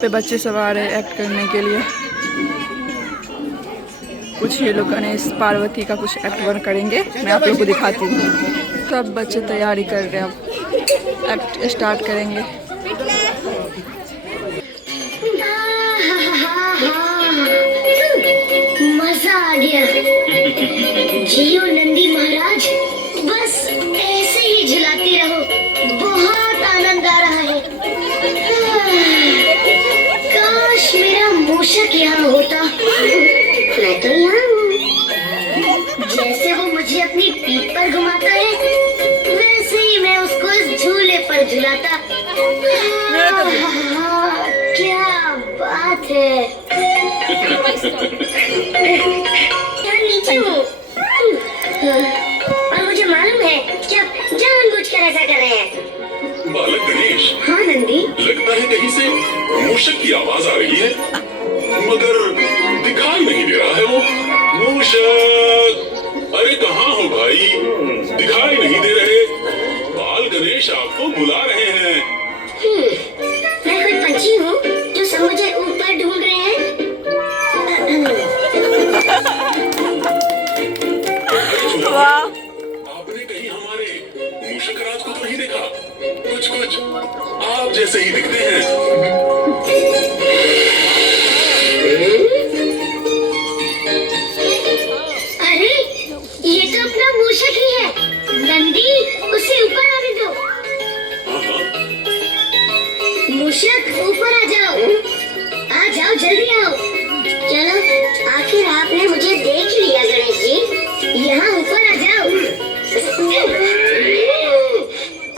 पे बच्चे सब आ रहे हैं एक्ट करने के लिए। कुछ ये लोग गणेश पार्वती का कुछ एक्ट वर्क करेंगे, मैं आप लोग को दिखाती हूँ। सब बच्चे तैयारी कर रहे हैं, अब एक्ट स्टार्ट करेंगे। मजा आ गया। जियो नंदी महाराज, बस ऐसे ही झुलाते रहो, बहुत आनंद आ रहा है। काश मेरा मूषक यहाँ होता। मैं तो यहाँ हूँ। जैसे वो मुझे अपनी पीठ पर घुमाता है, वैसे ही मैं उसको इस झूले पर झुलाता। क्या बात है। यहाँ नीचे हूँ और मुझे मालूम है कि आप जानबूझकर ऐसा कर रहे हैं। बालक गणेश। हाँ नंदी। लगता है कहीं से मूषक की आवाज आ रही है, मगर दिखाई नहीं दे रहा है वो मूषक। अरे कहाँ हो भाई, दिखाई नहीं दे रहे। बाल गणेश आपको बुला रहे हैं। मैं कोई पंछी हूँ जो सब मुझे ऊपर ढूंढ रहे हैं। आपने कहीं हमारे मूषक राज को तो नहीं देखा? कुछ आप जैसे ही दिखते हैं। अरे ये तो अपना मूषक ही है। नंदी, उसे ऊपर आने दो। मूषक ऊपर आ जाओ जल्दी आओ। चलो, आखिर आपने मुझे देख लिया गणेश जी, यहाँ ऊपर आ जाओ।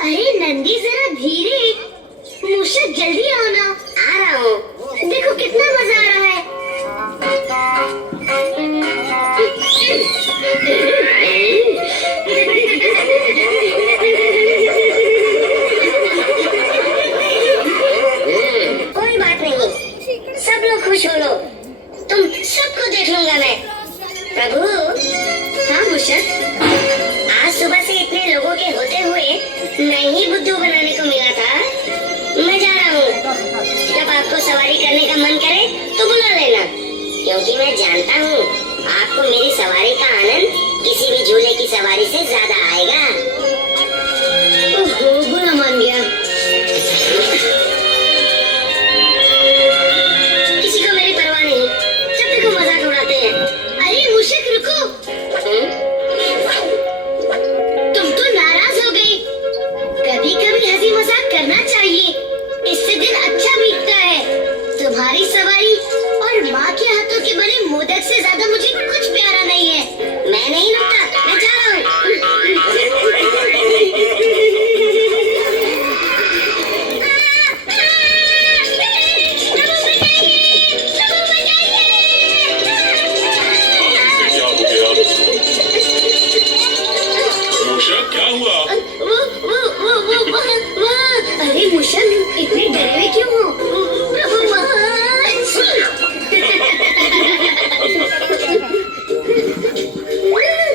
अरे नंदी जरा धीरे, मूषक जल्दी आओ ना। आ रहा हूँ, देखो कितना मजा आ रहा है। कोई बात नहीं, सब लोग खुश हो लो, तुम सबको देख लूंगा मैं। प्रभु। हाँ मूषक, आज सुबह से इतने लोगों के होते हुए मैं ही बुद्धू बनाने को मिला था। मैं जा रहा हूँ, जब आपको सवारी करने का मन करे तो बुला लेना, क्योंकि मैं जानता हूँ आपको मेरी सवारी का आनंद किसी भी झूले की सवारी से ज्यादा आएगा। ओहो, बुरा मान गया। किसी को मेरी परवाह नहीं, जब देखो मजाक उड़ाते हैं। अरे मूषक रुको। तुम तो नाराज हो गई। कभी कभी हंसी मजाक करना चाहिए, इससे दिन अच्छा बीतता है। तुम्हारी सवारी और माँ के हाथों के बने मोदक से ज्यादा मुझे कुछ प्यारा नहीं है। मैं नहीं रुकता, मैं जा रहा हूँ। क्या हो गया? मूषक क्या हुआ? अरे मूषक, इतने डरे हुए क्यों हो?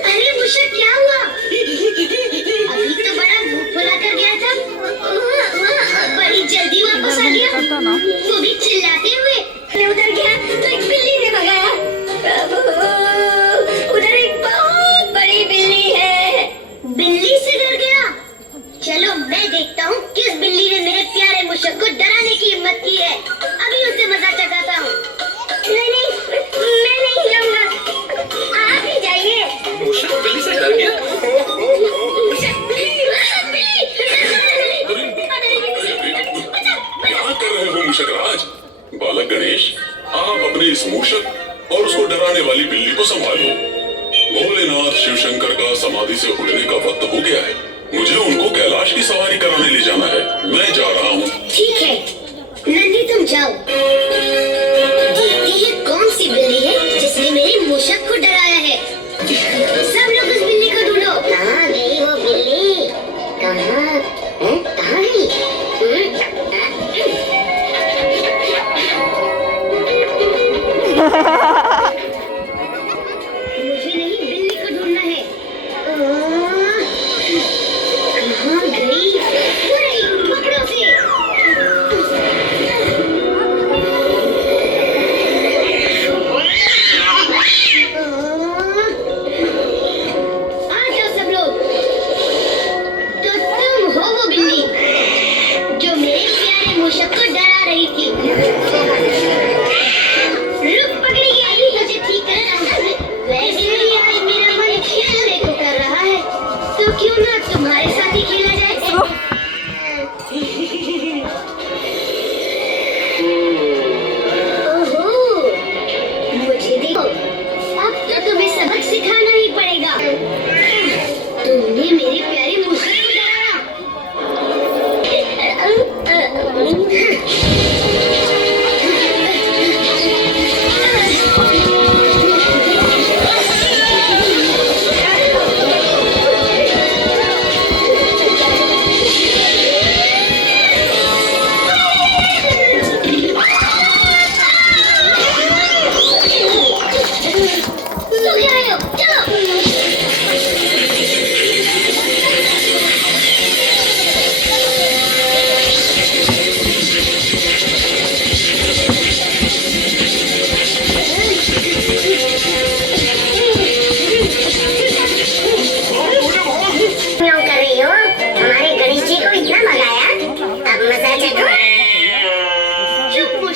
अरे मूषक क्या हुआ? अभी तो बड़ा भूख भुला कर गया था, बड़ी जल्दी वापस आ गया, वो भी चिल्लाते हुए। मैं उधर गया तो एक बिल्ली ने भगाया। प्रभु, उधर एक बहुत बड़ी बिल्ली है। बिल्ली से डर गया? चलो मैं देखता हूँ किस बिल्ली ने मेरे प्यारे मूषक को डराने की हिम्मत की है। अभी उसे मजा चखाता हूँ। नहीं, मैं नहीं जाऊंगा, आप ही जाइए। मूषक बिल्ली से डर गया? क्या कर रहे हो मूषक राज? बालक गणेश, आप अपने इस मूषक और उसको डराने वाली बिल्ली को संभालो। भोलेनाथ शिव शंकर का समाधि से उठने का वक्त हो गया है। मुझे उनको कैलाश की सवारी कराने ले जाना है। मैं जा रहा हूँ। ठीक है नंदी, तुम जाओ। देखते हैं कौन सी बिल्ली है जिसने मेरे मूषक को डराया है। सब लोग उस बिल्ली को ढूंढो। कहाँ गई वो बिल्ली? कहाँ मुझे नहीं, बिल्ली को ढूंढना है। कहाँ गई? पकड़ो उसे।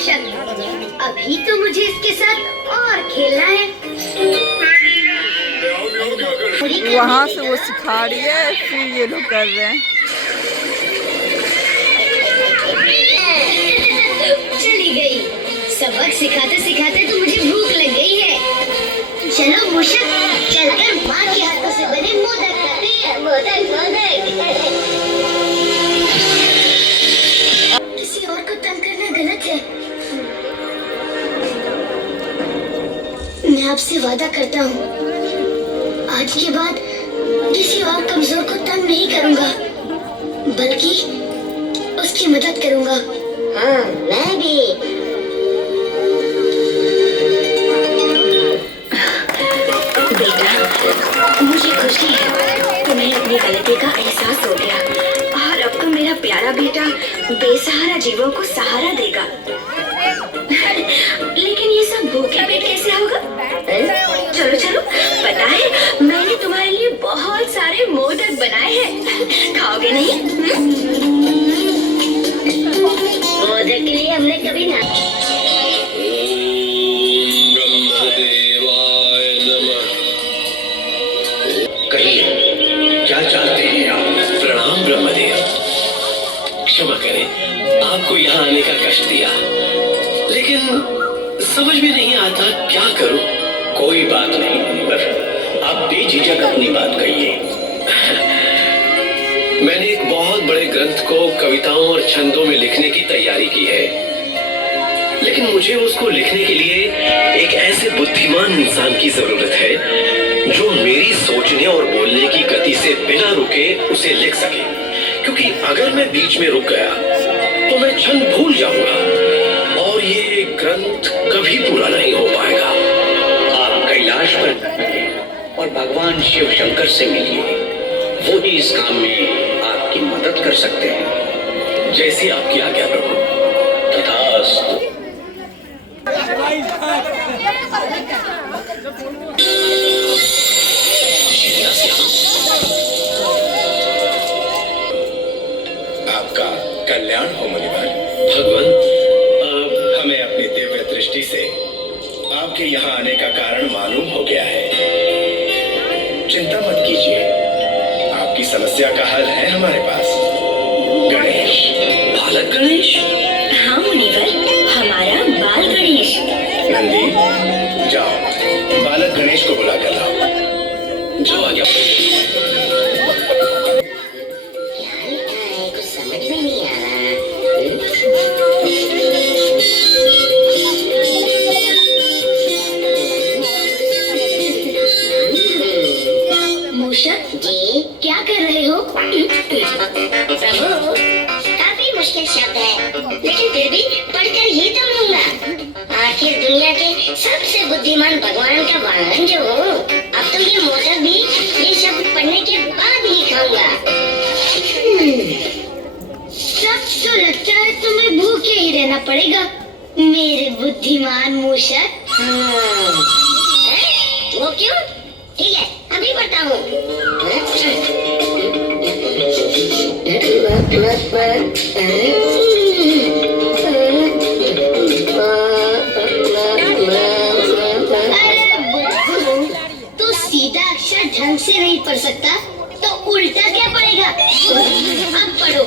मूषक, अभी तो मुझे इसके साथ और खेलना है। वहाँ से वो सिखा रही है, फिर ये लोग कर रहे हैं। चली गई। सबक सिखाते सिखाते तो मुझे भूख लग गई है। चलो मूषक, चलकर माँ के हाथों से बने मोदक खाते हैं। मोदक मोदक। किसी और को तंग करना गलत है। मैं आपसे वादा करता हूँ, आज के बाद किसी और कमजोर को तंग नहीं करूँगा, बल्कि उसकी मदद करूँगा। हाँ, मैं भी। बेटा, मुझे खुशी है, तुम्हें अपनी गलती का एहसास हो गया और अब तो मेरा प्यारा बेटा बेसहारा जीवों को सहारा देगा। लेकिन ये सब भूखे पेट कैसे होगा? चलो चलो, पता है मैंने तुम्हारे लिए बहुत सारे मोदक बनाए हैं, खाओगे नहीं? मोदक के लिए हमने कभी ना। कहिए, क्या चाहते हैं आप? प्रणाम ब्रह्मदेव। क्षमा करें, आपको यहाँ आने का कष्ट दिया, लेकिन समझ में नहीं आता क्या करूं। कोई बात नहीं मुनिवर, आप बेझिझक अपनी बात कहिए। मैंने एक बहुत बड़े ग्रंथ को कविताओं और छंदों में लिखने की तैयारी की है, लेकिन मुझे उसको लिखने के लिए एक ऐसे बुद्धिमान इंसान की जरूरत है जो मेरी सोचने और बोलने की गति से बिना रुके उसे लिख सके, क्योंकि अगर मैं बीच में रुक गया तो मैं छंद भूल जाऊंगा और ये ग्रंथ कभी पूरा नहीं हो पाएगा। आप कैलाश पर और भगवान शिव शंकर से मिलिए, वो ही इस काम में आपकी मदद कर सकते हैं। जैसी आपकी आज्ञा प्रभु। तथास्तु। आपका कल्याण हो मुनिवर। भगवान, हमें अपनी दिव्य दृष्टि से आपके यहाँ आने का कारण मालूम हो गया है। चिंता मत कीजिए, आपकी समस्या का हल है हमारे पास। गणेश। बालक गणेश? हाँ मुनिवर, हमारा बाल गणेश। नंदी, जाओ बालक गणेश को बुला कर लाओ। जो आ गया। कुछ समझ में नहीं आ रहा। मूषक जी, क्या कर रहे हो? प्रभु, काफी मुश्किल शब्द है, लेकिन फिर भी पढ़कर ही तो लूंगा। आखिर दुनिया के सबसे बुद्धिमान भगवान का वाहन जो हूँ, अब तो ये मोदक भी ये शब्द पढ़ने के बाद ही खाऊंगा। सब तो लगता है तुम्हें भूखे ही रहना पड़ेगा, मेरे बुद्धिमान मूषक। वो क्यों? ठीक है, अभी पढ़ता हूँ। तो सीधा अक्षर ढंग से नहीं पढ़ सकता तो उल्टा क्या पढ़ेगा? अब पढ़ो।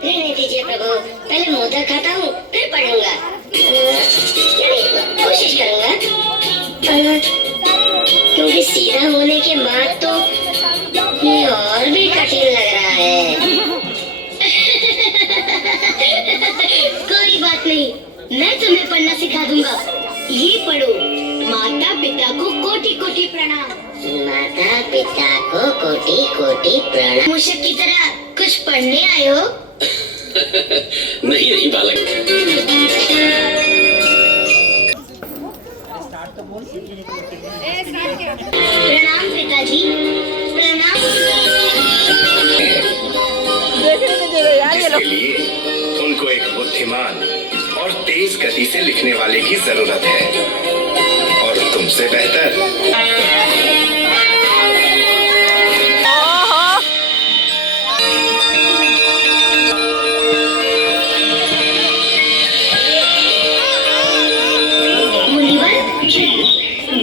रहने दीजिए प्रभु, पहले मोदक खाता हूँ फिर पढ़ूंगा। कोशिश करूंगा, क्योंकि सीधा होने के बाद तो ये और भी कठिन लग रहा है। कोई बात नहीं, मैं तुम्हें पढ़ना सिखा दूंगा। ये पढ़ो, माता पिता को कोटि कोटि प्रणाम। माता पिता को कोटि कोटि प्रणाम। मूषक की तरह कुछ पढ़ने आए हो? नहीं नहीं बालक। प्रणाम पिताजी, प्रणाम। देखने में दे रहे यार ये लोग। इसके लिए उनको एक बुद्धिमान और तेज गति से लिखने वाले की जरूरत है, और तुमसे बेहतर। मुनिवर जी,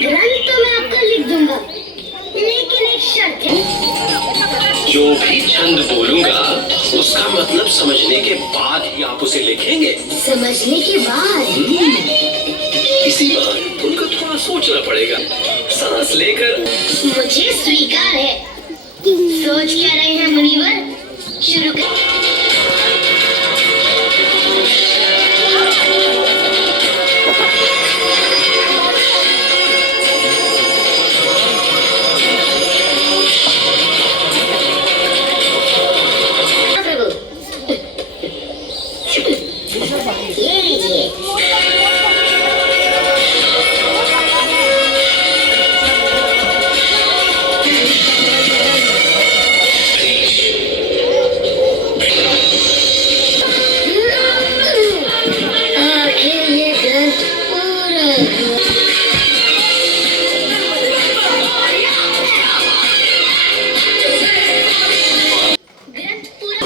ग्रंथ तो मैं आपका लिख दूंगा, लेकिन एक शर्त है। जो भी छंद बोलूंगा उसका मतलब समझने के बाद ही आप उसे लिखेंगे। समझने के बाद इसी बात उनको थोड़ा सोचना पड़ेगा, सांस लेकर। मुझे स्वीकार है। सोच क्या रहे हैं मुनिवर? शुरू कर। ये लीजिए। आखिर ये ग्रंथ पूरा ग्रंथ पूरा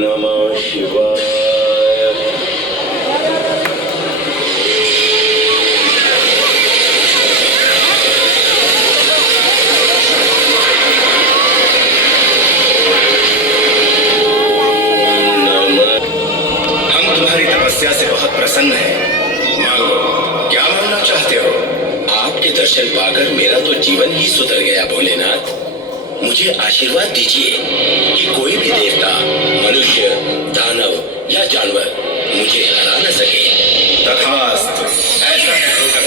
नमः शिवाय। हम तुम्हारी तपस्या से बहुत प्रसन्न हैं। मांगो, क्या मांगना चाहते हो? आपके दर्शन पाकर मेरा तो जीवन ही सुधर गया भोलेनाथ। मुझे आशीर्वाद दीजिए कि कोई भी देवता, मनुष्य, दानव या जानवर मुझे हरा न सके। तथास्तु, ऐसा करो कर।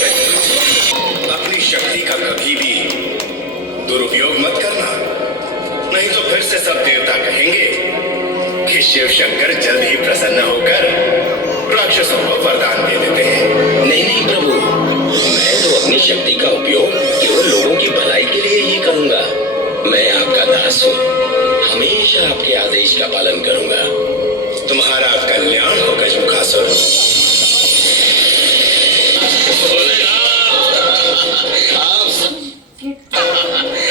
अपनी शक्ति का कभी भी दुरुपयोग मत करना, नहीं तो फिर से सब देवता कहेंगे कि शिव शंकर जल्द ही प्रसन्न होकर राक्षसों को वरदान दे देते हैं। नहीं नहीं प्रभु, मैं तो अपनी शक्ति का उपयोग केवल लोगों की भलाई के लिए ही करूंगा। मैं आपका दास हूँ, हमेशा आपके आदेश का पालन करूंगा। तुम्हारा कल्याण हो गजमुखासुर।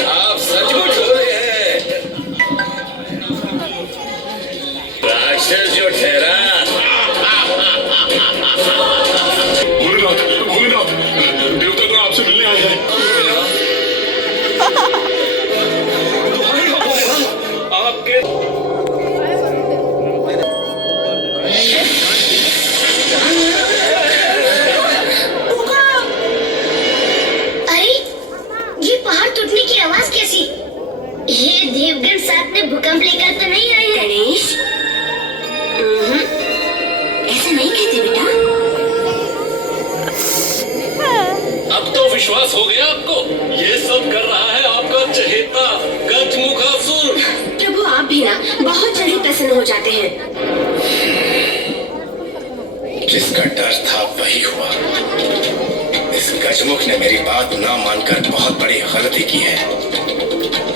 आप सचमुच हो रहे हैं। राक्षस जो ठहरा। भोलेनाथ, भोलेनाथ, देवतागण आपसे मिलने आए हैं। आपके अरे, ये पहाड़ टूटने की आवाज कैसी? ये देवगण साथ में भूकंप लेकर तो नहीं आए हैं? गणेश, ऐसा नहीं कहते बेटा। अब तो विश्वास हो गया आपको? ये सब कर रहा है आपका चहेता गजमुखासुर। प्रभु आप भी ना बहुत जल्दी प्रसन्न हो जाते हैं। जिसका डर था वही हुआ। इस गजमुख ने मेरी बात ना मानकर बहुत बड़ी गलती की है।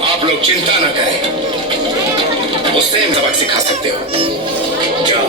आप लोग चिंता न करें, उससे सबक सिखा सकते हो। जाओ,